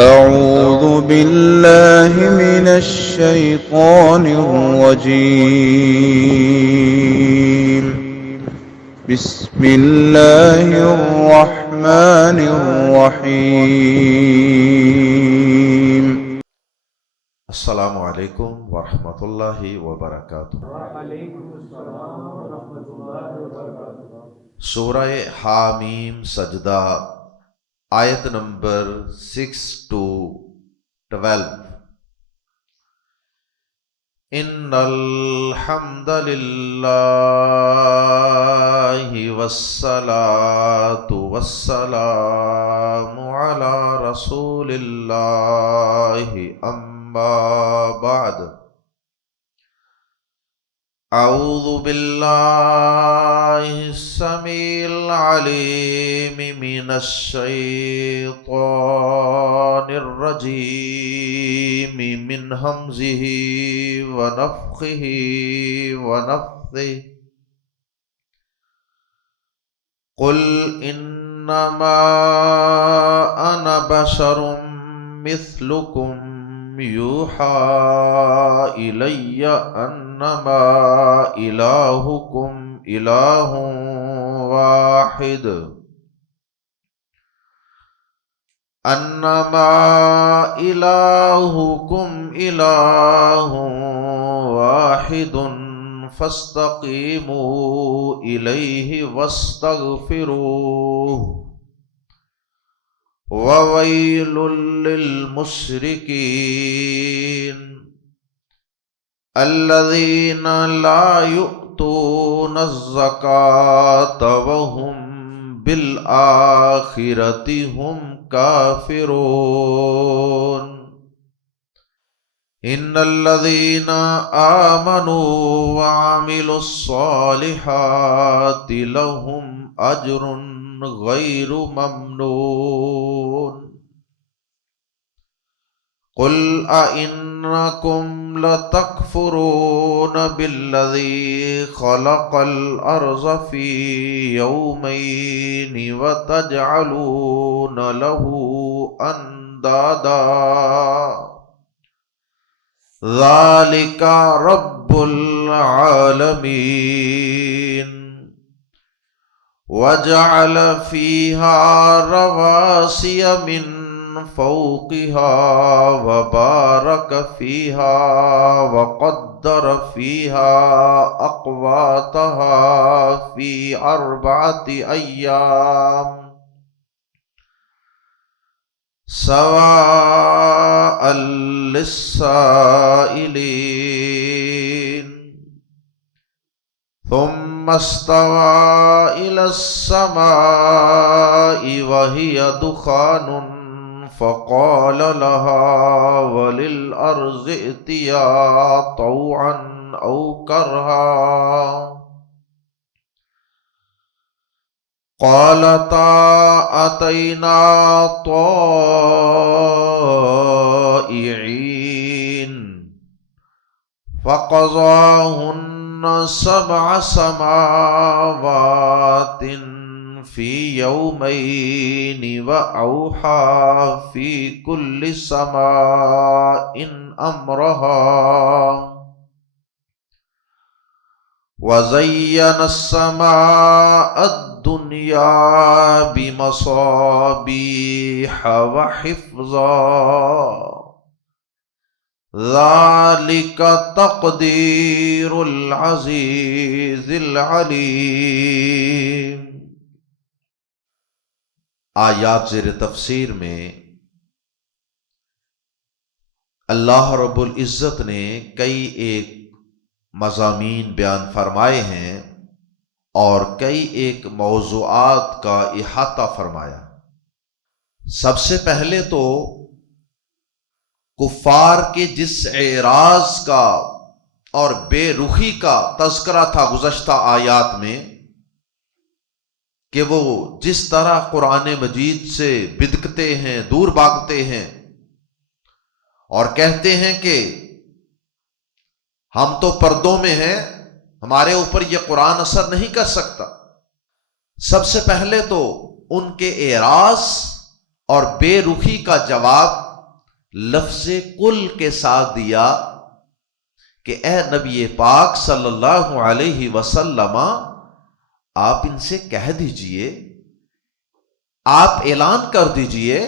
أعوذ بالله من الشيطان الرجيم. بسم الله الرحمن الرحيم. السلام علیکم ورحمۃ اللہ وبرکاتہ۔ سورہ حامیم سجدہ آیت نمبر 6 to 12۔ ان الحمد للہ والصلاة والسلام علی رسول اللہ اما بعد۔ اعوذ باللہ السمیع العلیم من الشیطان الرجیم من ہمزہ ونفخہ ونفثہ۔ قل انما انا بشر مثلکم یوحی الی انما الہکم الہ واحد انما الہکم الہ واحد فاستقیموا الیہ واستغفروہ وویل للمشرکین الذین لا یؤتون الزکاة وهم بالآخرة هم کافرون۔ ان الذین آمنوا وعملوا الصالحات لهم اجر غیر ممنون۔ قل أئنكم لتكفرون بالذي خلق الأرض في يومين وتجعلون له أندادا ذلك رب العالمين وجعل فيها رواسي من فوقها وبارك فيها وقدر فيها أقواتها في 4 أيام سواء للسائلين ثم استوى إلى السماء وهي دخان فقال لها وللأرض ائتيا طوعا أو كرها قالتا أتينا طائعين فقضاهن 7 سماوات في يومين وأوحى في كل سماء أمرها وزين السماء الدنيا بمصابيح وحفظا ذلك تقدير العزيز العليم۔ آیات زیر تفسیر میں اللہ رب العزت نے کئی ایک مضامین بیان فرمائے ہیں اور کئی ایک موضوعات کا احاطہ فرمایا۔ سب سے پہلے تو کفار کے جس اعراض کا اور بے رخی کا تذکرہ تھا گزشتہ آیات میں کہ وہ جس طرح قرآن مجید سے بدکتے ہیں، دور بھاگتے ہیں اور کہتے ہیں کہ ہم تو پردوں میں ہیں، ہمارے اوپر یہ قرآن اثر نہیں کر سکتا۔ سب سے پہلے تو ان کے اعراض اور بے رخی کا جواب لفظ کل کے ساتھ دیا کہ اے نبی پاک صلی اللہ علیہ وسلم، آپ ان سے کہہ دیجئے، آپ اعلان کر دیجئے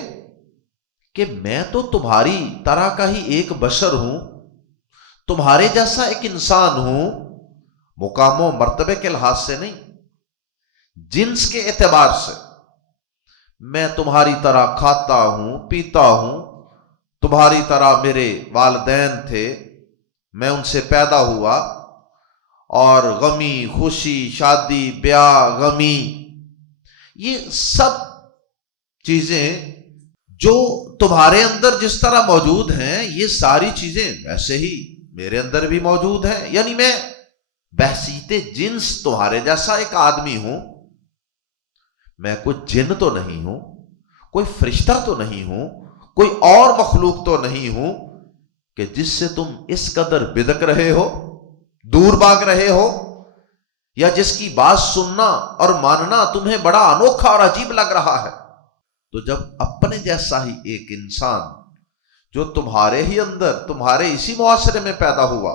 کہ میں تو تمہاری طرح کا ہی ایک بشر ہوں، تمہارے جیسا ایک انسان ہوں، مقام و مرتبے کے لحاظ سے نہیں، جنس کے اعتبار سے میں تمہاری طرح کھاتا ہوں، پیتا ہوں، تمہاری طرح میرے والدین تھے، میں ان سے پیدا ہوا، اور غمی، خوشی، شادی، بیاہ، غمی، یہ سب چیزیں جو تمہارے اندر جس طرح موجود ہیں، یہ ساری چیزیں ویسے ہی میرے اندر بھی موجود ہیں، یعنی میں بحیثیت جنس تمہارے جیسا ایک آدمی ہوں، میں کوئی جن تو نہیں ہوں، کوئی فرشتہ تو نہیں ہوں، کوئی اور مخلوق تو نہیں ہوں کہ جس سے تم اس قدر بدک رہے ہو، دور بھاگ رہے ہو، یا جس کی بات سننا اور ماننا تمہیں بڑا انوکھا اور عجیب لگ رہا ہے۔ تو جب اپنے جیسا ہی ایک انسان جو تمہارے ہی اندر، تمہارے اسی معاشرے میں پیدا ہوا،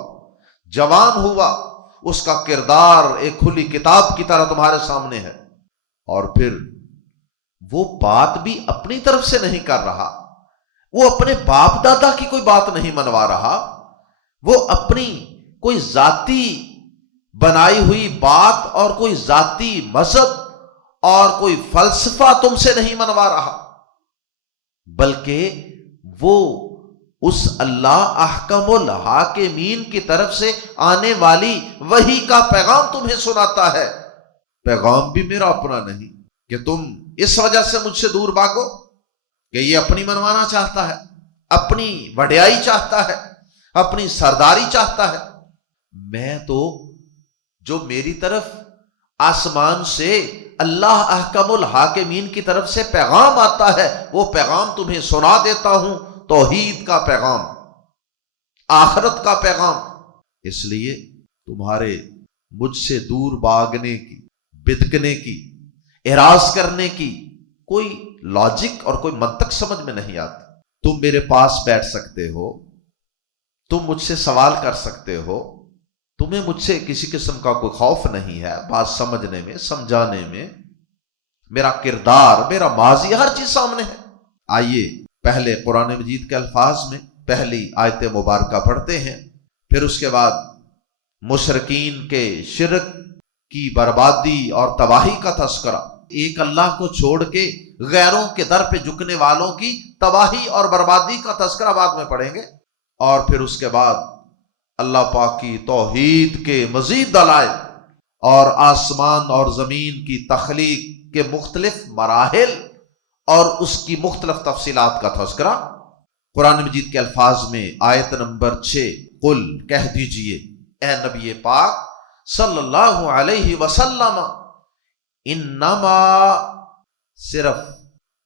جوان ہوا، اس کا کردار ایک کھلی کتاب کی طرح تمہارے سامنے ہے، اور پھر وہ بات بھی اپنی طرف سے نہیں کر رہا، وہ اپنے باپ دادا کی کوئی بات نہیں منوا رہا، وہ اپنی کوئی ذاتی بنائی ہوئی بات اور کوئی ذاتی مذہب اور کوئی فلسفہ تم سے نہیں منوا رہا، بلکہ وہ اس اللہ احکم الحاکمین کی طرف سے آنے والی وحی کا پیغام تمہیں سناتا ہے۔ پیغام بھی میرا اپنا نہیں کہ تم اس وجہ سے مجھ سے دور بھاگو کہ یہ اپنی منوانا چاہتا ہے، اپنی وڈیائی چاہتا ہے، اپنی سرداری چاہتا ہے۔ میں تو جو میری طرف آسمان سے اللہ احکم الحاکمین کی طرف سے پیغام آتا ہے، وہ پیغام تمہیں سنا دیتا ہوں، توحید کا پیغام، آخرت کا پیغام۔ اس لیے تمہارے مجھ سے دور بھاگنے کی، بدکنے کی، اعراض کرنے کی کوئی لاجک اور کوئی منطق سمجھ میں نہیں آتی۔ تم میرے پاس بیٹھ سکتے ہو، تم مجھ سے سوال کر سکتے ہو، تمہیں مجھ سے کسی قسم کا کوئی خوف نہیں ہے، بات سمجھنے میں، سمجھانے میں، میرا کردار، میرا ماضی، ہر چیز سامنے ہے۔ آئیے پہلے قرآن مجید کے الفاظ میں پہلی آیت مبارکہ پڑھتے ہیں، پھر اس کے بعد مشرکین کے شرک کی بربادی اور تباہی کا تذکرہ، ایک اللہ کو چھوڑ کے غیروں کے در پہ جھکنے والوں کی تباہی اور بربادی کا تذکرہ بعد میں پڑھیں گے، اور پھر اس کے بعد اللہ پاک کی توحید کے مزید دلائل اور آسمان اور زمین کی تخلیق کے مختلف مراحل اور اس کی مختلف تفصیلات کا تذکرہ۔ قرآن مجید کے الفاظ میں آیت نمبر 6، قل کہہ دیجئے اے نبی پاک صلی اللہ علیہ وسلم، انما، صرف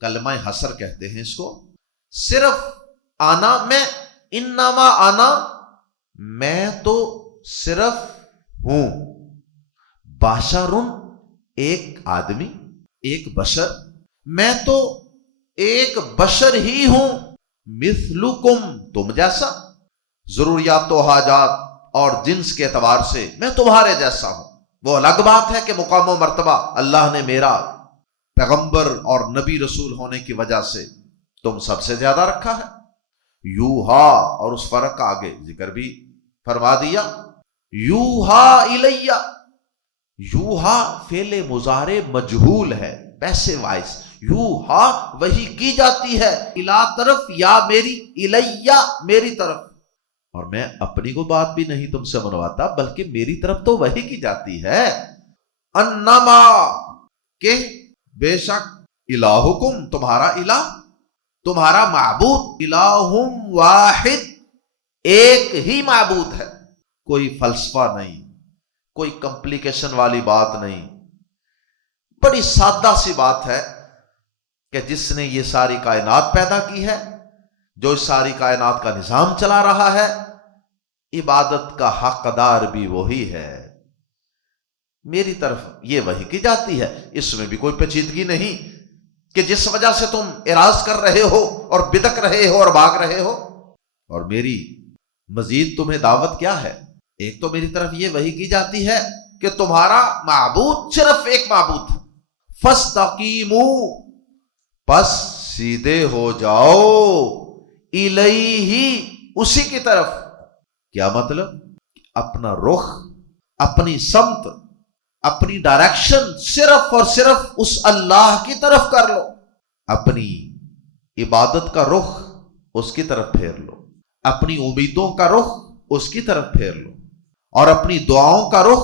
کلمہ حصر کہتے ہیں اس کو، صرف آنا، میں، انما آنا، میں تو صرف ہوں، بشرن، ایک آدمی، ایک بشر، میں تو ایک بشر ہی ہوں، مثلکم، تم جیسا، ضروریات و حاجات اور جنس کے اعتبار سے میں تمہارے جیسا ہوں۔ وہ الگ بات ہے کہ مقام و مرتبہ اللہ نے میرا پیغمبر اور نبی رسول ہونے کی وجہ سے تم سب سے زیادہ رکھا ہے۔ یوہا، اور اس فرق کا آگے ذکر بھی فرما دیا، یوہا الیہ، یوہا فعل مضارع مجہول ہے، پیسے وائس، یوہا وحی کی جاتی ہے، الا طرف، یا میری، الیہ میری طرف، اور میں اپنی کو بات بھی نہیں تم سے منواتا بلکہ میری طرف تو وحی کی جاتی ہے، انما، کہ بے شک، الہکم، تمہارا الہ، تمہارا معبود، الہم واحد، ایک ہی معبود ہے، کوئی فلسفہ نہیں، کوئی کمپلیکیشن والی بات نہیں، بڑی سادہ سی بات ہے کہ جس نے یہ ساری کائنات پیدا کی ہے، جو اس ساری کائنات کا نظام چلا رہا ہے، عبادت کا حقدار بھی وہی ہے، میری طرف یہ وحی کی جاتی ہے، اس میں بھی کوئی پیچیدگی نہیں، کہ جس وجہ سے تم اعراض کر رہے ہو اور بدک رہے ہو اور بھاگ رہے ہو؟ اور میری مزید تمہیں دعوت کیا ہے؟ ایک تو میری طرف یہ وحی کی جاتی ہے کہ تمہارا معبود صرف ایک معبود ہے، فاستقیموا، پس سیدھے ہو جاؤ، الیہ، اسی کی طرف۔ کیا مطلب؟ اپنا رخ، اپنی سمت، اپنی ڈائریکشن صرف اور صرف اس اللہ کی طرف کر لو، اپنی عبادت کا رخ اس کی طرف پھیر لو، اپنی امیدوں کا رخ اس کی طرف پھیر لو، اور اپنی دعاؤں کا رخ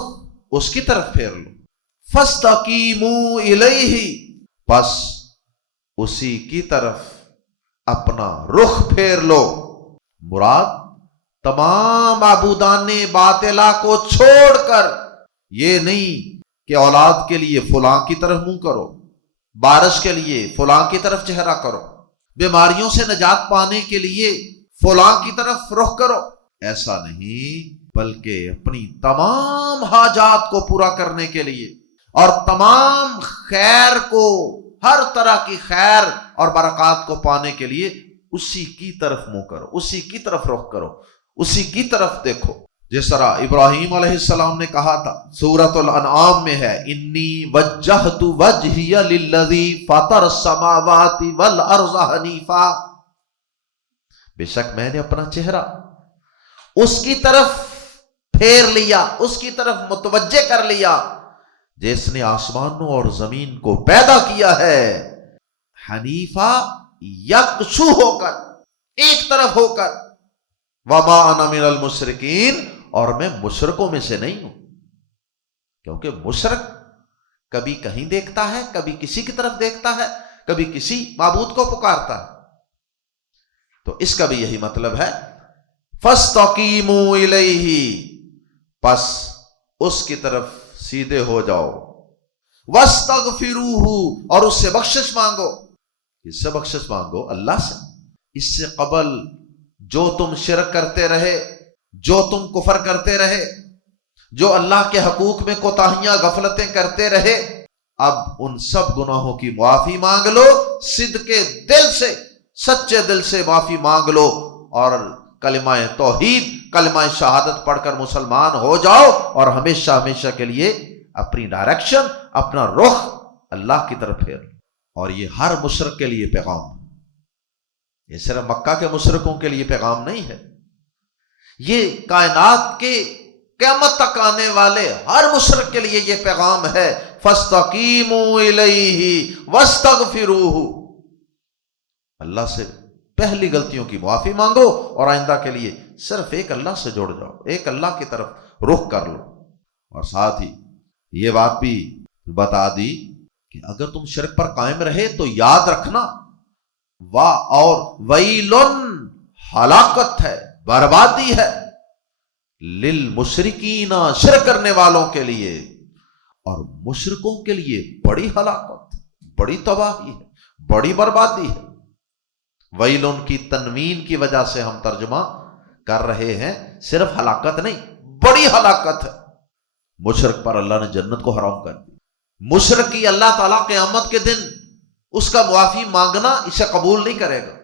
اس کی طرف پھیر لو۔ فاستقیموا الیہ، پس اسی کی طرف اپنا رخ پھیر لو۔ مراد تمام معبودان باطلہ کو چھوڑ کر، یہ نہیں کہ اولاد کے لیے فلاں کی طرف منہ کرو، بارش کے لیے فلاں کی طرف چہرہ کرو، بیماریوں سے نجات پانے کے لیے فلاں کی طرف رخ کرو، ایسا نہیں، بلکہ اپنی تمام حاجات کو پورا کرنے کے لیے اور تمام خیر کو، ہر طرح کی خیر اور برکات کو پانے کے لیے اسی کی طرف منہ کرو، اسی کی طرف رخ کرو، اسی کی طرف دیکھو۔ جس طرح ابراہیم علیہ السلام نے کہا تھا، سورۃ الانعام میں ہے، انی وجہت وجہی للذی فطر السماوات والارض حنیفا، بے شک میں نے اپنا چہرہ اس کی طرف پھیر لیا، اس کی طرف متوجہ کر لیا جس نے آسمانوں اور زمین کو پیدا کیا ہے، حنیفہ، یکسو ہو کر، ایک طرف ہو کر، وما انا من المشرکین، اور میں مشرکوں میں سے نہیں ہوں۔ کیونکہ مشرک کبھی کہیں دیکھتا ہے، کبھی کسی کی طرف دیکھتا ہے، کبھی کسی معبود کو پکارتا ہے، تو اس کا بھی یہی مطلب ہے، فاستقیموا الیہ، پس اس کی طرف سیدھے ہو جاؤ، واستغفروہ، اور اس سے بخشش مانگو۔ کس سے بخشش مانگو؟ اللہ سے۔ اس سے قبل جو تم شرک کرتے رہے، جو تم کفر کرتے رہے، جو اللہ کے حقوق میں کوتاہیاں غفلتیں کرتے رہے، اب ان سب گناہوں کی معافی مانگ لو، صدق دل سے، سچے دل سے معافی مانگ لو، اور کلمہ توحید، کلمہ شہادت پڑھ کر مسلمان ہو جاؤ، اور ہمیشہ ہمیشہ کے لیے اپنی ڈائریکشن، اپنا رخ اللہ کی طرف پھیر۔ اور یہ ہر مشرک کے لیے پیغام ہے، یہ صرف مکہ کے مشرکوں کے لیے پیغام نہیں ہے، یہ کائنات کے قیامت تک آنے والے ہر مشرک کے لیے یہ پیغام ہے، فاستقیموا الیہ واستغفروہ۔ اللہ سے پہلی غلطیوں کی معافی مانگو، اور آئندہ کے لیے صرف ایک اللہ سے جڑ جاؤ، ایک اللہ کی طرف رخ کر لو۔ اور ساتھ ہی یہ بات بھی بتا دی کہ اگر تم شرک پر قائم رہے تو یاد رکھنا، اور ویلن، ہلاکت ہے، بربادی ہے، للمشرکین، شرک کرنے والوں کے لیے، اور مشرکوں کے لیے بڑی ہلاکت، بڑی تباہی ہے، بڑی بربادی ہے۔ ویلن کی تنوین کی وجہ سے ہم ترجمہ کر رہے ہیں، صرف ہلاکت نہیں، بڑی ہلاکت ہے۔ مشرک پر اللہ نے جنت کو حرام کر دی، مشرک کی اللہ تعالیٰ قیامت کے دن اس کا معافی مانگنا اسے قبول نہیں کرے گا۔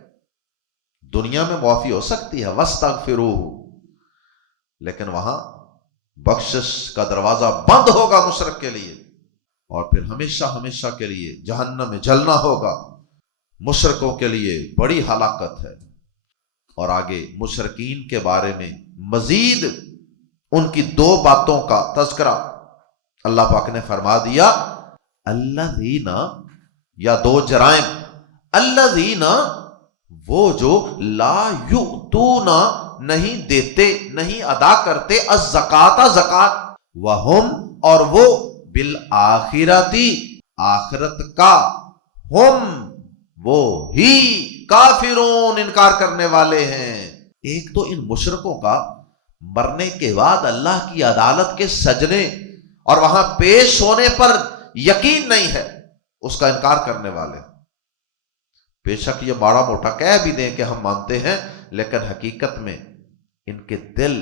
دنیا میں معافی ہو سکتی ہے، واستغفروہ، لیکن وہاں بخشش کا دروازہ بند ہوگا مشرک کے لیے، اور پھر ہمیشہ ہمیشہ کے لیے جہنم میں جلنا ہوگا۔ مشرکوں کے لیے بڑی ہلاکت ہے۔ اور آگے مشرکین کے بارے میں مزید ان کی دو باتوں کا تذکرہ اللہ پاک نے فرما دیا، الذین، یا دو جرائم، الذین، وہ جو لا یؤتون، نہیں دیتے، نہیں ادا کرتے، الزکوٰۃ، زکوٰۃ، وہم، اور وہ، بالآخرۃ، آخرت کا، ہم، وہ ہی، کافرون، انکار کرنے والے ہیں۔ ایک تو ان مشرکوں کا مرنے کے بعد اللہ کی عدالت کے سجنے اور وہاں پیش ہونے پر یقین نہیں ہے، اس کا انکار کرنے والے۔ بے شک یہ بڑا موٹا کہہ بھی دیں کہ ہم مانتے ہیں، لیکن حقیقت میں ان کے دل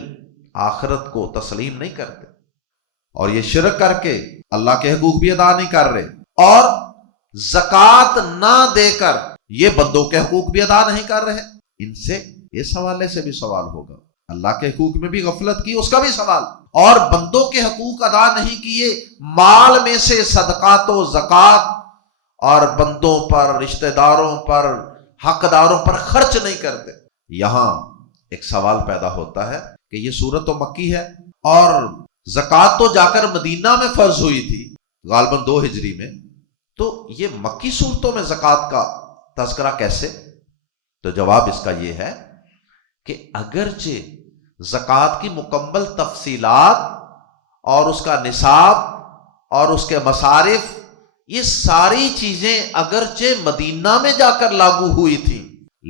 آخرت کو تسلیم نہیں کرتے، اور یہ شرک کر کے اللہ کے حقوق بھی ادا نہیں کر رہے، اور زکوٰۃ نہ دے کر یہ بندوں کے حقوق بھی ادا نہیں کر رہے، ان سے اس حوالے سے بھی سوال ہوگا۔ اللہ کے حقوق میں بھی غفلت کی، اس کا بھی سوال، اور بندوں کے حقوق ادا نہیں کیے، مال میں سے صدقات و زکوٰۃ اور بندوں پر، رشتہ داروں پر، حقداروں پر خرچ نہیں کرتے۔ یہاں ایک سوال پیدا ہوتا ہے کہ یہ سورت تو مکی ہے اور زکوٰۃ تو جا کر مدینہ میں فرض ہوئی تھی غالباً 2 ہجری میں، تو یہ مکی صورتوں میں زکوٰۃ کا تذکرہ کیسے؟ تو جواب اس کا یہ ہے کہ اگرچہ زکوٰۃ کی مکمل تفصیلات اور اس کا نصاب اور اس کے مصارف، یہ ساری چیزیں اگرچہ مدینہ میں جا کر لاگو ہوئی تھی،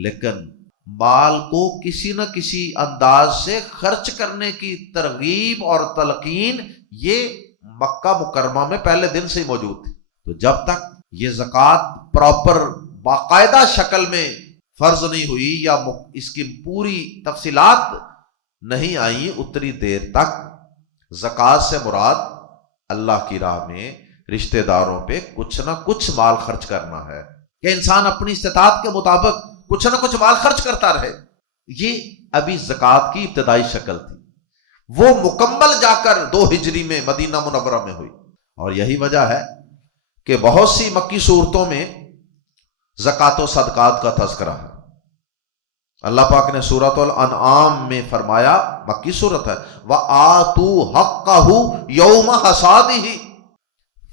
لیکن مال کو کسی نہ کسی انداز سے خرچ کرنے کی ترغیب اور تلقین یہ مکہ مکرمہ میں پہلے دن سے ہی موجود تھی۔ تو جب تک یہ زکوٰۃ پراپر باقاعدہ شکل میں فرض نہیں ہوئی یا اس کی پوری تفصیلات نہیں آئیں، اتنی دیر تک زکوٰۃ سے مراد اللہ کی راہ میں رشتہ داروں پہ کچھ نہ کچھ مال خرچ کرنا ہے، کہ انسان اپنی استطاعت کے مطابق کچھ نہ کچھ مال خرچ کرتا رہے۔ یہ ابھی زکوٰۃ کی ابتدائی شکل تھی، وہ مکمل جا کر 2 ہجری میں مدینہ منورہ میں ہوئی، اور یہی وجہ ہے کہ بہت سی مکی صورتوں میں زکوٰۃ و صدقات کا تذکرہ ہے۔ اللہ پاک نے سورۃ الانعام میں فرمایا، مکی صورت ہے، وَآتُوا حَقَّهُ يَوْمَ حَصَادِهِ،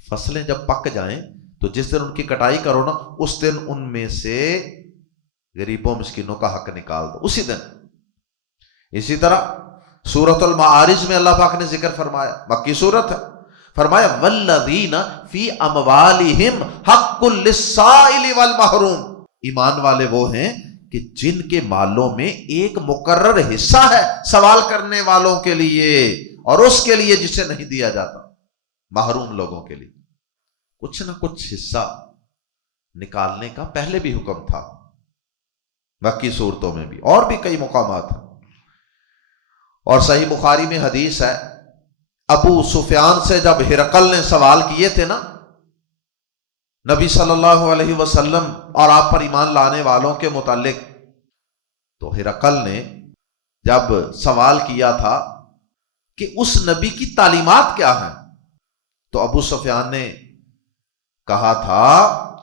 فصلیں جب پک جائیں تو جس دن ان کی کٹائی کرو نا، اس دن ان میں سے غریبوں مسکینوں کا حق نکال دو، اسی دن۔ اسی طرح سورۃ المعارج میں اللہ پاک نے ذکر فرمایا، مکی صورت ہے، فرمایا والذین فی اموالہم حق للسائل والمحروم، ایمان والے وہ ہیں کہ جن کے مالوں میں ایک مقرر حصہ ہے سوال کرنے والوں کے لیے، اور اس کے لیے جسے نہیں دیا جاتا، محروم لوگوں کے لیے کچھ نہ کچھ حصہ نکالنے کا پہلے بھی حکم تھا مکی صورتوں میں بھی، اور بھی کئی مقامات ہیں۔ اور صحیح بخاری میں حدیث ہے، ابو سفیان سے جب ہرقل نے سوال کیے تھے نا نبی صلی اللہ علیہ وسلم اور آپ پر ایمان لانے والوں کے متعلق، تو ہرقل نے جب سوال کیا تھا کہ اس نبی کی تعلیمات کیا ہیں، تو ابو سفیان نے کہا تھا،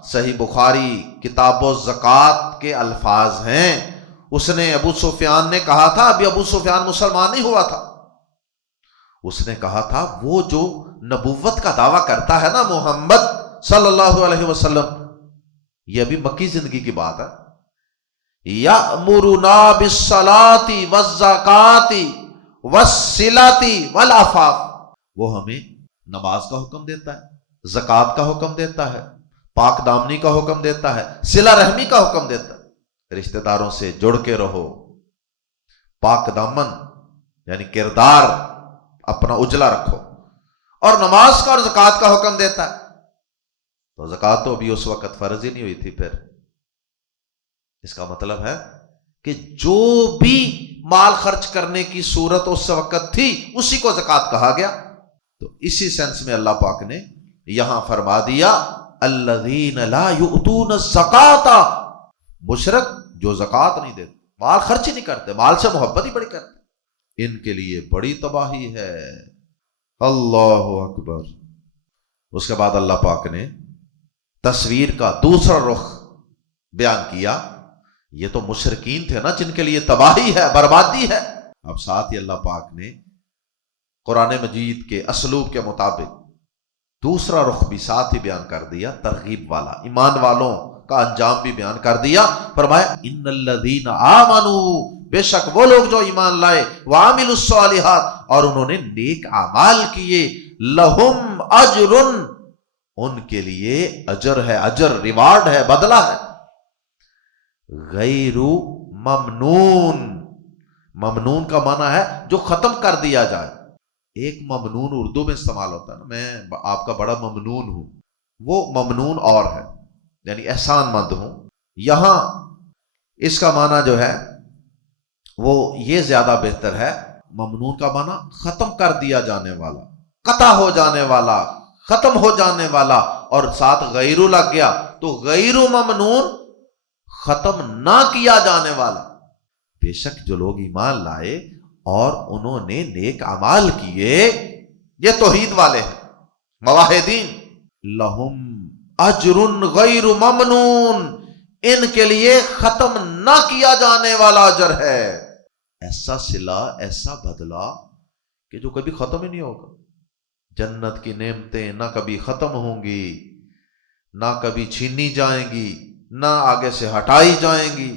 صحیح بخاری کتاب الزکوٰۃ کے الفاظ ہیں، اس نے ابو سفیان نے کہا تھا، ابھی ابو سفیان مسلمان نہیں ہوا تھا، اس نے کہا تھا وہ جو نبوت کا دعویٰ کرتا ہے نا محمد صلی اللہ علیہ وسلم، یہ ابھی مکی زندگی کی بات ہے، یأمرنا بالصلاۃ والزکاۃ والصلۃ والعفاف، وہ ہمیں نماز کا حکم دیتا ہے، زکوٰۃ کا حکم دیتا ہے، پاک دامنی کا حکم دیتا ہے، صلہ رحمی کا حکم دیتا ہے، رشتہ داروں سے جڑ کے رہو، پاک دامن یعنی کردار اپنا اجلا رکھو، اور نماز کا اور زکوٰۃ کا حکم دیتا ہے۔ تو زکوٰۃ تو ابھی اس وقت فرض ہی نہیں ہوئی تھی، پھر اس کا مطلب ہے کہ جو بھی مال خرچ کرنے کی صورت اس وقت تھی اسی کو زکوٰۃ کہا گیا۔ تو اسی سینس میں اللہ پاک نے یہاں فرما دیا، الذین لا یؤتون الزکاۃ، مشرک جو زکوٰۃ نہیں دیتے، مال خرچ ہی نہیں کرتے، مال سے محبت ہی بڑی کرتے، ان کے لیے بڑی تباہی ہے۔ اللہ اکبر۔ اس کے بعد اللہ پاک نے تصویر کا دوسرا رخ بیان کیا، یہ تو مشرکین تھے نا جن کے لیے تباہی ہے، بربادی ہے، اب ساتھ ہی اللہ پاک نے قرآن مجید کے اسلوب کے مطابق دوسرا رخ بھی ساتھ ہی بیان کر دیا، ترغیب والا، ایمان والوں کا انجام بھی بیان کر دیا۔ فرمایا ان الذین آمنوا، بے شک وہ لوگ جو ایمان لائے، وعملوا الصالحات، اور انہوں نے نیک اعمال کیے، لہم اجر، ان کے لیے اجر ہے، اجر ریوارڈ ہے، بدلہ ہے، غیر ممنون، ممنون کا معنی ہے جو ختم کر دیا جائے۔ ایک ممنون اردو میں استعمال ہوتا ہے نا، میں آپ کا بڑا ممنون ہوں، وہ ممنون اور ہے یعنی احسان مند ہوں، یہاں اس کا معنی جو ہے وہ یہ زیادہ بہتر ہے، ممنون کا معنی ختم کر دیا جانے والا، قطع ہو جانے والا، ختم ہو جانے والا، اور ساتھ غیر لگ گیا تو غیر ممنون ختم نہ کیا جانے والا۔ بے شک جو لوگ ایمان لائے اور انہوں نے نیک اعمال کیے، یہ توحید والے ہیں، موحدین، لہم اجر غیر ممنون، ان کے لیے ختم نہ کیا جانے والا اجر ہے، ایسا صلہ، ایسا بدلہ کہ جو کبھی ختم ہی نہیں ہوگا۔ جنت کی نعمتیں نہ کبھی ختم ہوں گی، نہ کبھی چھینی جائیں گی، نہ آگے سے ہٹائی جائیں گی۔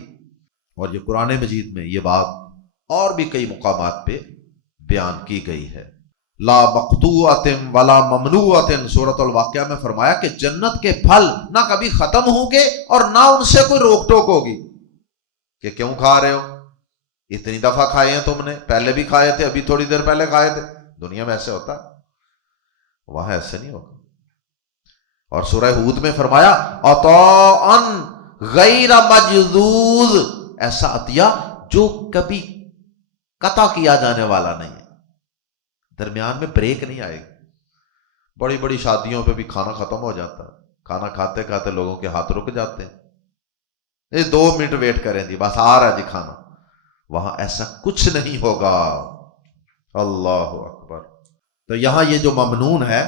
اور یہ قرآن مجید میں یہ بات اور بھی کئی مقامات پہ بیان کی گئی ہے۔ لا مقطوعۃ ولا ممنوعۃ، سورۃ الواقعہ میں فرمایا کہ جنت کے پھل نہ کبھی ختم ہوں گے اور نہ ان سے کوئی روک ٹوک ہوگی کہ کیوں کھا رہے ہو، اتنی دفعہ کھائے ہیں تم نے، پہلے بھی کھائے تھے، ابھی تھوڑی دیر پہلے کھائے تھے۔ دنیا میں ایسے ہوتا ہے، وہاں ایسے نہیں ہوگا۔ اور سورہ ہود میں فرمایا عطاء غیر مجذوذ، ایسا عطیہ جو کبھی قطع کیا جانے والا نہیں ہے، درمیان میں بریک نہیں آئے گی۔ بڑی بڑی شادیوں پہ بھی کھانا ختم ہو جاتا ہے، کھانا کھاتے کھاتے لوگوں کے ہاتھ رک جاتے ہیں، یہ 2 منٹ ویٹ کریں جی، بس آ رہا جی کھانا۔ وہاں ایسا کچھ نہیں ہوگا۔ اللہ اکبر۔ تو یہاں یہ جو ممنون ہے،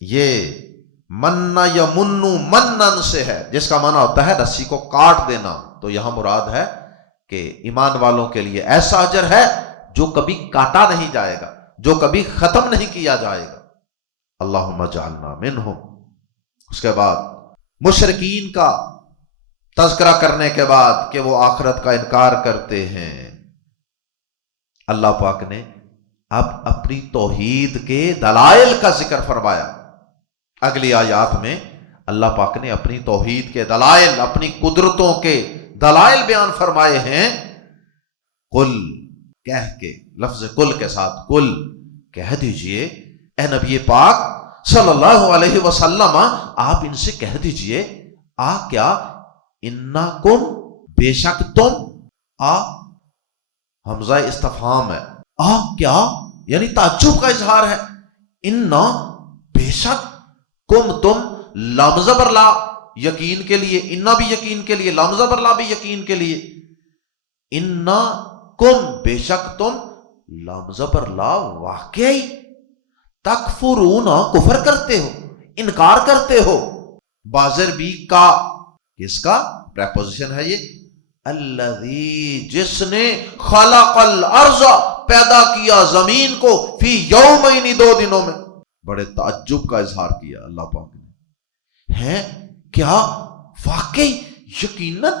یہ من یمنو منن سے ہے، جس کا معنی ہوتا ہے رسی کو کاٹ دینا۔ تو یہاں مراد ہے کہ ایمان والوں کے لیے ایسا اجر ہے جو کبھی کاٹا نہیں جائے گا، جو کبھی ختم نہیں کیا جائے گا۔ اللہم اجعلنا منہم۔ اس کے بعد مشرکین کا تذکرہ کرنے کے بعد کہ وہ آخرت کا انکار کرتے ہیں، اللہ پاک نے اب اپنی توحید کے دلائل کا ذکر فرمایا۔ اگلی آیات میں اللہ پاک نے اپنی توحید کے دلائل، اپنی قدرتوں کے دلائل بیان فرمائے ہیں۔ قل، کہہ کے، لفظ قل کے ساتھ، قل کہہ دیجئے اے نبی پاک صلی اللہ علیہ وسلم، آپ ان سے کہہ دیجئے، کیا انکم، بے شک تم، حمزہ استفہام ہے، کیا یعنی تعجب کا اظہار ہے، انا، بے شک، کم، تم، لام زبر لا، یقین کے لیے، انا بھی یقین کے لیے، لام زبر لا بھی یقین کے لیے، انا کم، بے شک تم، لام زبر لا، واقعی، تکفرون، کفر کرتے ہو، انکار کرتے ہو، بازر بھی کا، کس کا پریپوزیشن ہے یہ، الذی، جس نے خلق الارض، پیدا کیا زمین کو، فی یومین، 2 دنوں میں۔ بڑے تعجب کا اظہار کیا اللہ پاک نے، ہے کیا واقعی، یقیناً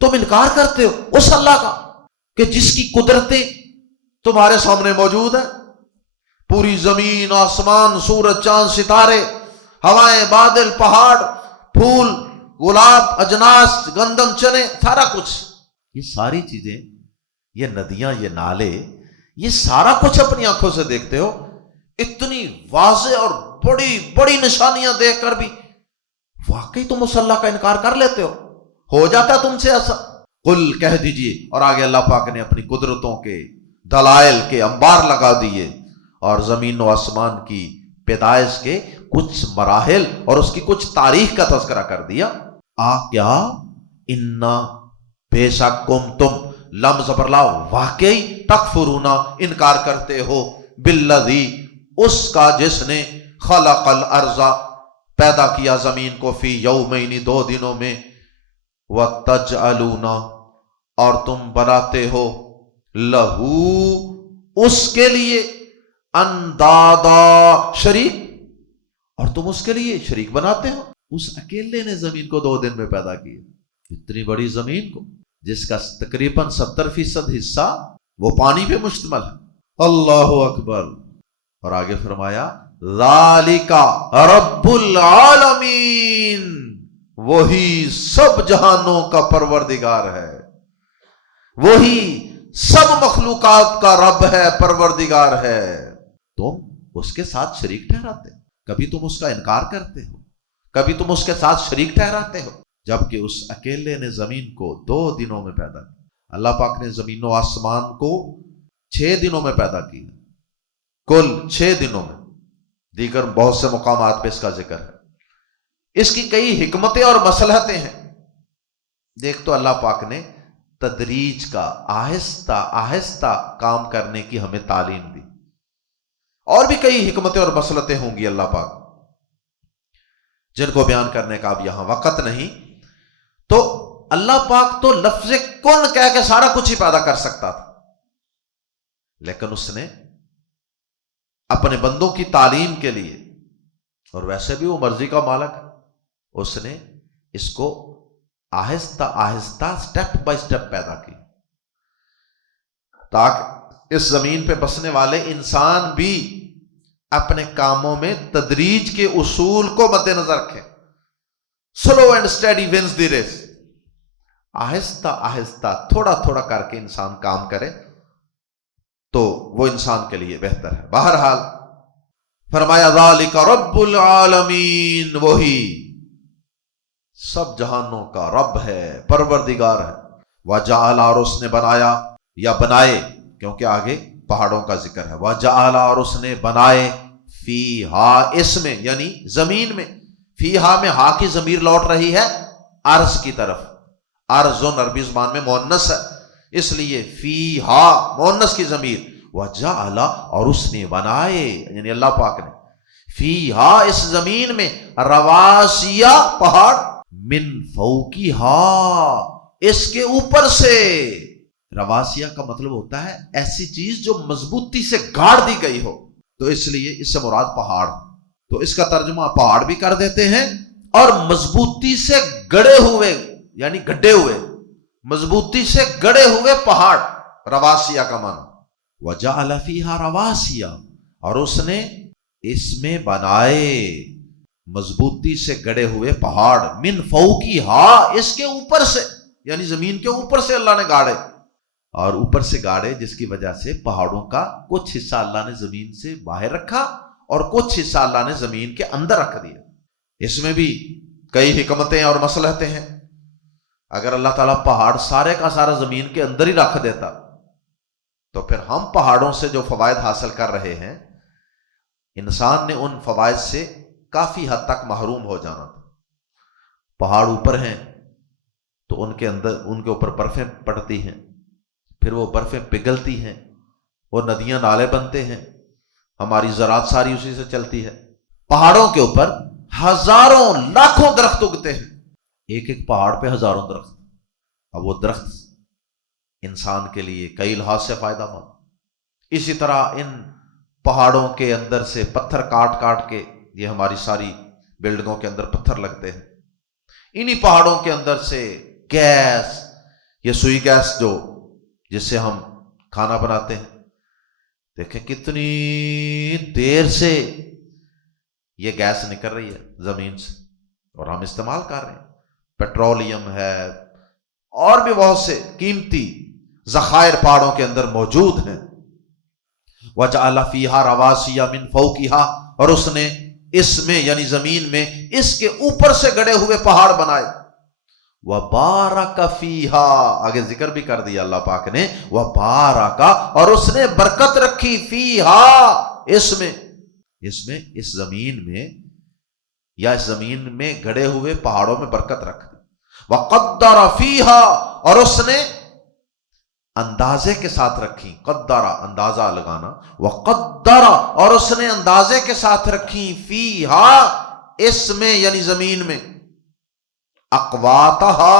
تم انکار کرتے ہو اس اللہ کا کہ جس کی قدرتیں تمہارے سامنے موجود ہیں، پوری زمین، آسمان، سورج، چاند، ستارے، ہوائیں، بادل، پہاڑ، پھول، گلاب، اجناس، گندم، چنے، سارا کچھ، یہ ساری چیزیں، یہ ندیاں، یہ نالے، یہ سارا کچھ اپنی آنکھوں سے دیکھتے ہو، اتنی واضح اور بڑی بڑی نشانیاں دیکھ کر بھی واقعی تم اس اللہ کا انکار کر لیتے ہو جاتا تم سے ایسا۔ قل، کہہ دیجئے، اور آگے اللہ پاک نے اپنی قدرتوں کے دلائل کے انبار لگا دیے اور زمین و آسمان کی پیدائش کے کچھ مراحل اور اس کی کچھ تاریخ کا تذکرہ کر دیا۔ کیا انا، بے شک، کم، تم، لم زبر لا، واقعی، تکفرون، انکار کرتے ہو، بالذی، اس کا جس نے خلق الارض، پیدا کیا زمین کو، فی یومین، 2 دنوں میں، وتجعلون، اور تم بناتے ہو، لہو، اس کے لیے، اندادا، شریک، اور تم اس کے لیے شریک بناتے ہو۔ اس اکیلے نے زمین کو 2 دن میں پیدا کیا، اتنی بڑی زمین کو جس کا تقریباً 70% حصہ وہ پانی پہ مشتمل ہے۔ اللہ اکبر۔ اور آگے فرمایا ذالک رب العالمین، وہی سب جہانوں کا پروردگار ہے، وہی سب مخلوقات کا رب ہے، پروردگار ہے۔ تم اس کے ساتھ شریک ٹھہراتے، کبھی تم اس کا انکار کرتے ہو، کبھی تم اس کے ساتھ شریک ٹھہراتے ہو، جبکہ اس اکیلے نے زمین کو 2 دنوں میں پیدا کیا۔ اللہ پاک نے زمین و آسمان کو 6 دنوں میں پیدا کیا، کل 6 دنوں میں، دیگر بہت سے مقامات پہ اس کا ذکر ہے۔ اس کی کئی حکمتیں اور مصلحتیں ہیں۔ دیکھ تو اللہ پاک نے تدریج کا، آہستہ آہستہ کام کرنے کی ہمیں تعلیم دی، اور بھی کئی حکمتیں اور مصلحتیں ہوں گی اللہ پاک جن کو بیان کرنے کا اب یہاں وقت نہیں۔ تو اللہ پاک تو لفظ کن کہہ کے سارا کچھ ہی پیدا کر سکتا تھا، لیکن اس نے اپنے بندوں کی تعلیم کے لیے، اور ویسے بھی وہ مرضی کا مالک ہے، اس نے اس کو آہستہ آہستہ سٹیپ بائی سٹیپ پیدا کی، تاکہ اس زمین پہ بسنے والے انسان بھی اپنے کاموں میں تدریج کے اصول کو مد نظر رکھے۔ Slow and steady wins the race, آہستہ آہستہ تھوڑا تھوڑا کر کے انسان کام کرے تو وہ انسان کے لیے بہتر ہے۔ بہرحال فرمایا ذالک رب العالمین، وہی سب جہانوں کا رب ہے، پروردگار ہے۔ وجعل، اور اس نے بنایا یا بنائے، کیونکہ آگے پہاڑوں کا ذکر ہے، وجعل، اور اس نے بنائے، فیہا، اس میں یعنی زمین میں، فیہا میں ہا کی ضمیر لوٹ رہی ہے ارض کی طرف، ارضن عربی زبان میں مؤنث ہے، اس لیے فیہا مؤنث کی ضمیر، وجعل، اور اس نے بنائے یعنی اللہ پاک نے، فیہا اس زمین میں، رواسیا پہاڑ، من فوقیہا اس کے اوپر سے۔ رواسیا کا مطلب ہوتا ہے ایسی چیز جو مضبوطی سے گاڑ دی گئی ہو، تو اس لیے اس سے مراد پہاڑ، تو اس کا ترجمہ پہاڑ بھی کر دیتے ہیں، اور مضبوطی سے گڑے ہوئے یعنی گڈھے ہوئے، مضبوطی سے گڑے ہوئے پہاڑ، رواسیا کا معنی۔ وجعل فیہا رواسیا، اور اس نے اس میں بنائے مضبوطی سے گڑے ہوئے پہاڑ، من فوقیہا اس کے اوپر سے، یعنی زمین کے اوپر سے اللہ نے گاڑے، اور اوپر سے گاڑے جس کی وجہ سے پہاڑوں کا کچھ حصہ اللہ نے زمین سے باہر رکھا اور کچھ حصہ اللہ نے زمین کے اندر رکھ دیا۔ اس میں بھی کئی حکمتیں اور مصلحتیں ہیں۔ اگر اللہ تعالیٰ پہاڑ سارے کا سارا زمین کے اندر ہی رکھ دیتا تو پھر ہم پہاڑوں سے جو فوائد حاصل کر رہے ہیں، انسان نے ان فوائد سے کافی حد تک محروم ہو جانا تھا۔ پہاڑ اوپر ہیں تو ان کے اوپر برفیں پڑتی ہیں، پھر وہ برفیں پگھلتی ہیں، وہ ندیاں نالے بنتے ہیں، ہماری زراعت ساری اسی سے چلتی ہے۔ پہاڑوں کے اوپر ہزاروں لاکھوں درخت اگتے ہیں، ایک ایک پہاڑ پہ ہزاروں درخت۔ اب وہ درخت انسان کے لیے کئی لحاظ سے فائدہ مند۔ اسی طرح ان پہاڑوں کے اندر سے پتھر کاٹ کاٹ کے، یہ ہماری ساری بلڈنگوں کے اندر پتھر لگتے ہیں، انہی پہاڑوں کے اندر سے گیس، یہ سوئی گیس جو جس سے ہم کھانا بناتے ہیں، دیکھیں کتنی دیر سے یہ گیس نکل رہی ہے زمین سے اور ہم استعمال کر رہے ہیں۔ پیٹرولیم ہے اور بھی بہت سے قیمتی ذخائر پہاڑوں کے اندر موجود ہیں۔ وجعل فیہا رواسیا من فوقہا، اور اس نے اس میں یعنی زمین میں اس کے اوپر سے گڑے ہوئے پہاڑ بنائے۔ وبارک فیہا، آگے ذکر بھی کر دیا اللہ پاک نے، وبارک، اور اس نے برکت رکھی، فیہا اس میں اس زمین میں، یا اس زمین میں گڑے ہوئے پہاڑوں میں برکت رکھ دی۔ وقدر فیہا، اور اس نے اندازے کے ساتھ رکھی، قدرہ اندازہ لگانا، وقدر، اور اس نے اندازے کے ساتھ رکھی، فیہا اس میں یعنی زمین میں، اقواتہا،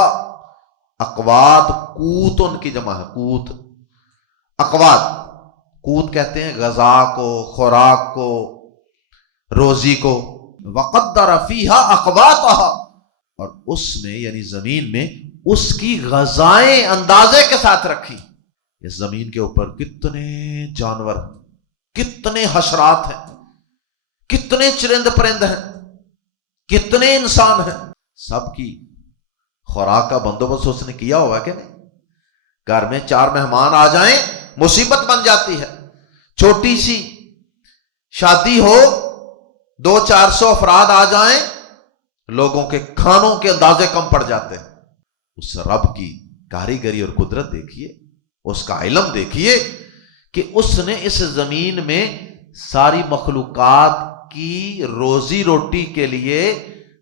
اقوات قوت ان کی جمع ہے، قوت، اقوات، قوت کہتے ہیں غذا کو، خوراک کو، روزی کو۔ وقدر فیہا اقواتہا، اور اس میں یعنی زمین میں اس کی غذائیں اندازے کے ساتھ رکھی۔ اس زمین کے اوپر کتنے جانور، کتنے حشرات ہیں، کتنے چرند پرند ہیں، کتنے انسان ہیں، سب کی خوراک کا بندوبست اس نے کیا ہوا کہ نہیں؟ گھر میں 4 مہمان آ جائیں مصیبت بن جاتی ہے، چھوٹی سی شادی ہو 200-400 افراد آ جائیں، لوگوں کے کھانوں کے اندازے کم پڑ جاتے ہیں۔ اس رب کی کاریگری اور قدرت دیکھیے، اس کا علم دیکھیے کہ اس نے اس زمین میں ساری مخلوقات کی روزی روٹی کے لیے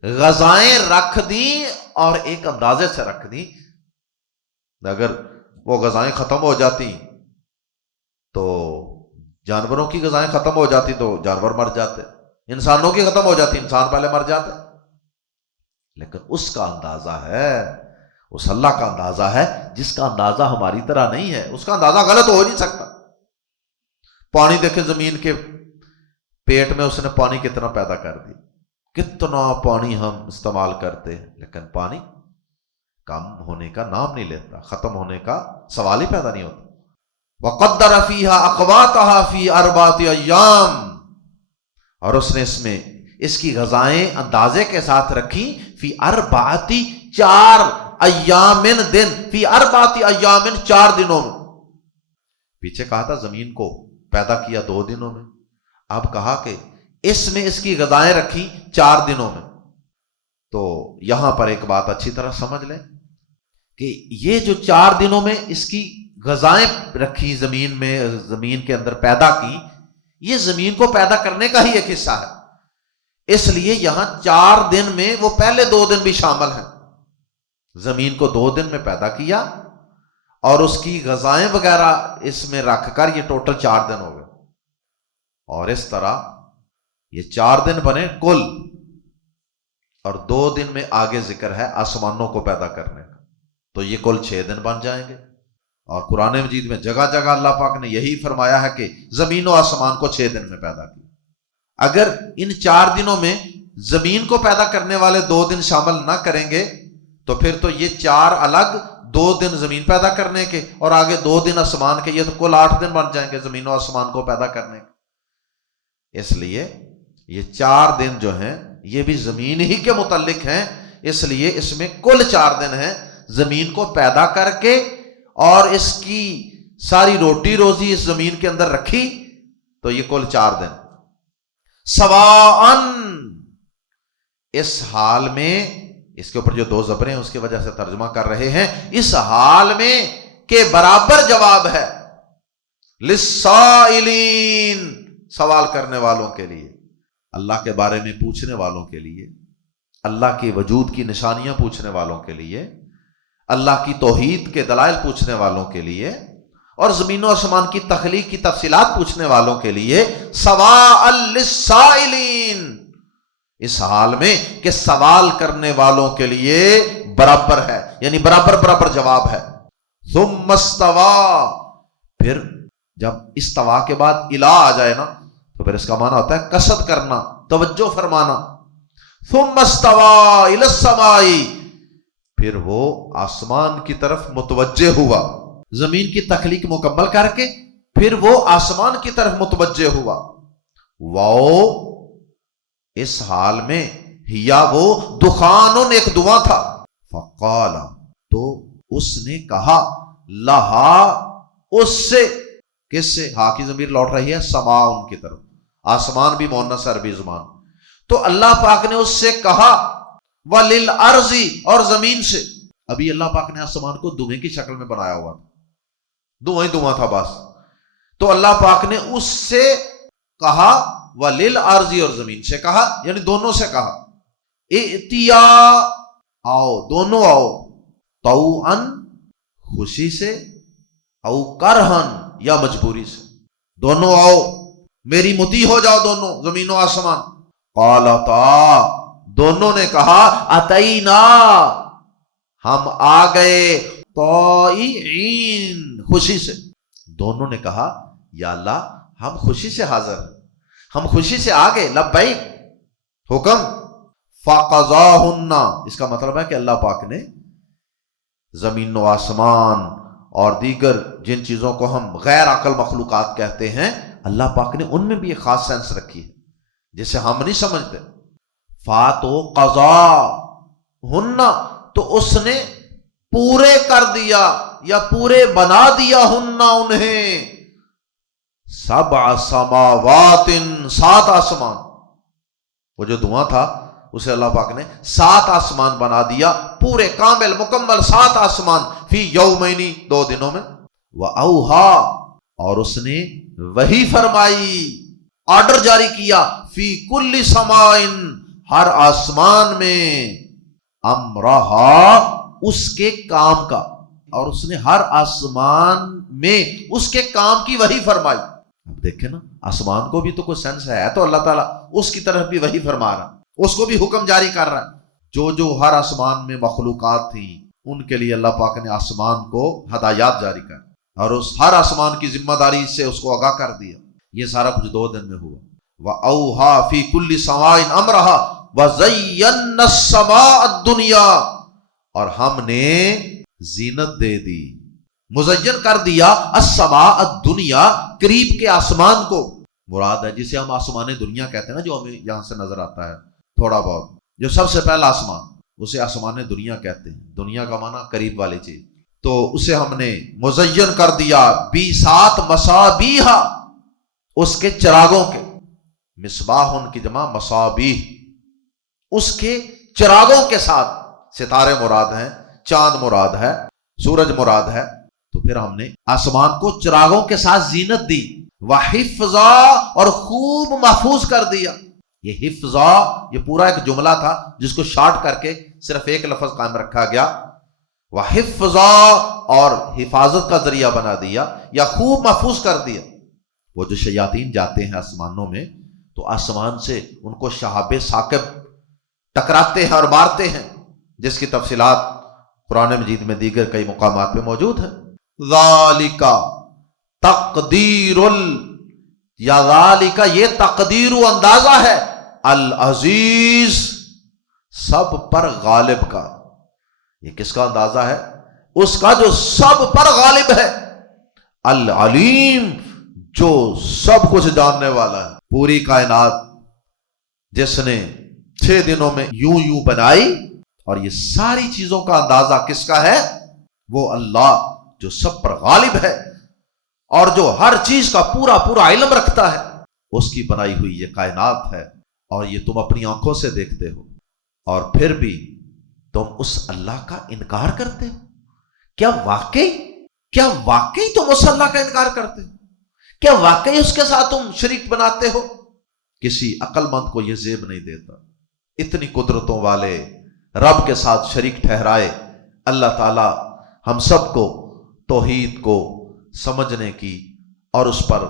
غذائیں رکھ دیں اور ایک اندازے سے رکھ دیں. اگر وہ غذائیں ختم ہو جاتی تو جانوروں کی غذائیں ختم ہو جاتی تو جانور مر جاتے، انسانوں کی ختم ہو جاتی انسان پہلے مر جاتے. لیکن اس کا اندازہ ہے، اس اللہ کا اندازہ ہے جس کا اندازہ ہماری طرح نہیں ہے. اس کا اندازہ غلط ہو نہیں سکتا. پانی دیکھیں، زمین کے پیٹ میں اس نے پانی کتنا پیدا کر دیا، کتنا پانی ہم استعمال کرتے ہیں، لیکن پانی کم ہونے کا نام نہیں لیتا، ختم ہونے کا سوال ہی پیدا نہیں ہوتا. وَقَدَّرَ فِيهَا أَقْوَاتَهَا فِي أَرْبَعَةِ أَيَّامٍ، اور اس نے اس میں اس کی غذائیں اندازے کے ساتھ رکھی. فی اربعۃ، 4 ایامن دن، فی اربعۃ ایامن، 4 دنوں میں. پیچھے کہا تھا زمین کو پیدا کیا 2 دنوں میں، اب کہا کہ اس میں اس کی غذائیں رکھی 4 دنوں میں. تو یہاں پر ایک بات اچھی طرح سمجھ لیں کہ یہ جو 4 دنوں میں اس کی غذائیں رکھی زمین میں، زمین کے اندر پیدا کی، یہ زمین کو پیدا کرنے کا ہی ایک حصہ ہے. اس لیے یہاں 4 دن میں وہ پہلے 2 دن بھی شامل ہیں. زمین کو 2 دن میں پیدا کیا اور اس کی غذائیں وغیرہ اس میں رکھ کر یہ ٹوٹل 4 دن ہو گئے. اور اس طرح یہ 4 دن بنے کل، اور 2 دن میں آگے ذکر ہے آسمانوں کو پیدا کرنے کا، تو یہ کل 6 دن بن جائیں گے. اور قرآن مجید میں جگہ جگہ اللہ پاک نے یہی فرمایا ہے کہ زمین و آسمان کو 6 دن میں پیدا کیا. اگر ان 4 دنوں میں زمین کو پیدا کرنے والے 2 دن شامل نہ کریں گے تو پھر تو یہ 4 الگ، 2 دن زمین پیدا کرنے کے اور آگے 2 دن آسمان کے، یہ تو کل 8 دن بن جائیں گے زمین و آسمان کو پیدا کرنے کے. اس لیے یہ 4 دن جو ہیں یہ بھی زمین ہی کے متعلق ہیں، اس لیے اس میں کل 4 دن ہیں. زمین کو پیدا کر کے اور اس کی ساری روٹی روزی اس زمین کے اندر رکھی تو یہ کل 4 دن. سواءً، اس حال میں، اس کے اوپر جو 2 زبریں ہیں اس کی وجہ سے ترجمہ کر رہے ہیں، اس حال میں کہ برابر جواب ہے. للسائلین، سوال کرنے والوں کے لیے، اللہ کے بارے میں پوچھنے والوں کے لیے، اللہ کے وجود کی نشانیاں پوچھنے والوں کے لیے، اللہ کی توحید کے دلائل پوچھنے والوں کے لیے، اور زمین و آسمان کی تخلیق کی تفصیلات پوچھنے والوں کے لیے. سواء للسائلین، اس حال میں کہ سوال کرنے والوں کے لیے برابر ہے، یعنی برابر برابر جواب ہے. ثم استوى، پھر جب استوا کے بعد الا آ جائے نا تو پھر اس کا معنی ہوتا ہے قصد کرنا، توجہ فرمانا. ثم استوى الى السماء، پھر وہ آسمان کی طرف متوجہ ہوا. زمین کی تخلیق مکمل کر کے پھر وہ آسمان کی طرف متوجہ ہوا. واو، اس حال میں ہیا، وہ دخان، ایک دھواں تھا. فقال، تو اس نے کہا، لہا، اس سے، کس سے؟ ہا کی ضمیر لوٹ رہی ہے سماء کی طرف، آسمان بھی مؤنث عربی زبان. تو اللہ پاک نے اس سے کہا، وَلِلْأَرْضِ، اور زمین سے. ابھی اللہ پاک نے آسمان کو دھویں کی شکل میں بنایا ہوا تھا، دھواں ہی دھواں تھا بس. تو اللہ پاک نے اس سے کہا، وَلِلْأَرْضِ، اور زمین سے کہا، یعنی دونوں سے کہا، ائتیا، آؤ، دونوں آؤ، طوعاً، خوشی سے، او کرہن، یا مجبوری سے، دونوں آؤ، میری مطیع ہو جاؤ دونوں، زمین و آسمان. قالتا، دونوں نے کہا، اتینا، ہم آ گئے، طائعین، خوشی سے. دونوں نے کہا، یا اللہ ہم خوشی سے حاضر ہیں، ہم خوشی سے آ گئے، لبیک، حکم. فقضاہن، اس کا مطلب ہے کہ اللہ پاک نے زمین و آسمان اور دیگر جن چیزوں کو ہم غیر عقل مخلوقات کہتے ہیں، اللہ پاک نے ان میں بھی ایک خاص سینس رکھی ہے جسے ہم نہیں سمجھتے. فاتو قضا ہن، تو اس نے پورے کر دیا یا پورے بنا دیا ہن، انہیں، 7 سماوات، 7 آسمان. وہ جو دھواں تھا اسے اللہ پاک نے 7 آسمان بنا دیا، پورے کامل مکمل 7 آسمان. فی یومین، 2 دنوں میں. وَأَوْحَا، اور اس نے وحی فرمائی، آرڈر جاری کیا، فی کل سماء، ہر آسمان میں امرہا اس کے کام کا، اور اس نے ہر آسمان میں اس کے کام کی وحی فرمائی۔ اب دیکھیں نا، آسمان کو بھی تو کوئی سینس ہے تو اللہ تعالیٰ اس کی طرف بھی وحی فرما رہا، اس کو بھی حکم جاری کر رہا ہے۔ جو ہر آسمان میں مخلوقات تھیں ان کے لیے اللہ پاک نے آسمان کو ہدایات جاری کر، اور اس ہر آسمان کی ذمہ داری سے اس کو آگاہ کر دیا۔ یہ سارا کچھ 2 دن میں ہوا۔ وَأَوْحَا فِي كُلِّ سَمَاءٍ أَمْرَهَا وَزَيَّنَّا السَّمَاءَ الدُّنْيَا، اور ہم نے زینت دے دی، مزین کر دیا السماء الدنیا، قریب کے آسمان کو مراد ہے جسے ہم آسمان دنیا کہتے ہیں نا، جو ہمیں یہاں سے نظر آتا ہے تھوڑا بہت، جو سب سے پہلا آسمان، اسے آسمان دنیا کہتے ہیں۔ دنیا کا معنی قریب والی چیز، تو اسے ہم نے مزین کر دیا ب7 مصابیح، اس کے چراغوں کے، مصباح کی جمع مصابیح، اس کے چراغوں کے ساتھ۔ ستارے مراد ہیں، چاند مراد ہے، سورج مراد ہے۔ تو پھر ہم نے آسمان کو چراغوں کے ساتھ زینت دی، وحفظا، اور خوب محفوظ کر دیا۔ یہ حفظا یہ پورا ایک جملہ تھا جس کو شارٹ کر کے صرف ایک لفظ قائم رکھا گیا، وحفظا، اور حفاظت کا ذریعہ بنا دیا یا خوب محفوظ کر دیا۔ وہ جو شیاطین جاتے ہیں آسمانوں میں تو آسمان سے ان کو شہاب ثاقب ٹکراتے ہیں اور مارتے ہیں، جس کی تفصیلات قرآن مجید میں دیگر کئی مقامات پہ موجود ہیں۔ ذالک تقدیر یا ذالک یہ تقدیر و اندازہ ہے العزیز، سب پر غالب کا۔ یہ کس کا اندازہ ہے؟ اس کا جو سب پر غالب ہے، العلیم، جو سب کچھ جاننے والا ہے۔ پوری کائنات جس نے 6 دنوں میں یوں بنائی، اور یہ ساری چیزوں کا اندازہ کس کا ہے؟ وہ اللہ جو سب پر غالب ہے اور جو ہر چیز کا پورا علم رکھتا ہے، اس کی بنائی ہوئی یہ کائنات ہے، اور یہ تم اپنی آنکھوں سے دیکھتے ہو، اور پھر بھی تم اس اللہ کا انکار کرتے ہو۔ کیا واقعی تم اس اللہ کا انکار کرتے ہو؟ کیا واقعی اس کے ساتھ تم شریک بناتے ہو؟ کسی عقل مند کو یہ زیب نہیں دیتا۔ اتنی قدرتوں والے رب کے ساتھ شریک ٹھہرائے اللہ تعالی ہم سب کو توحید کو سمجھنے کی اور اس پر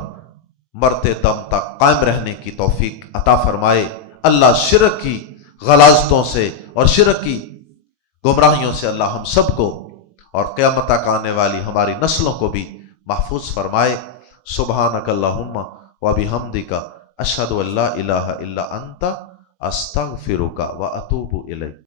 مرتے دم تک قائم رہنے کی توفیق عطا فرمائے۔ اللہ شرک کی غلاظتوں سے اور شرک کی گمراہیوں سے اللہ ہم سب کو اور قیامت تک آنے والی ہماری نسلوں کو بھی محفوظ فرمائے۔ سبحانک اللہم و بحمدک، اشہد ان لا الہ الا انت، استغفرک و اتوب الیک۔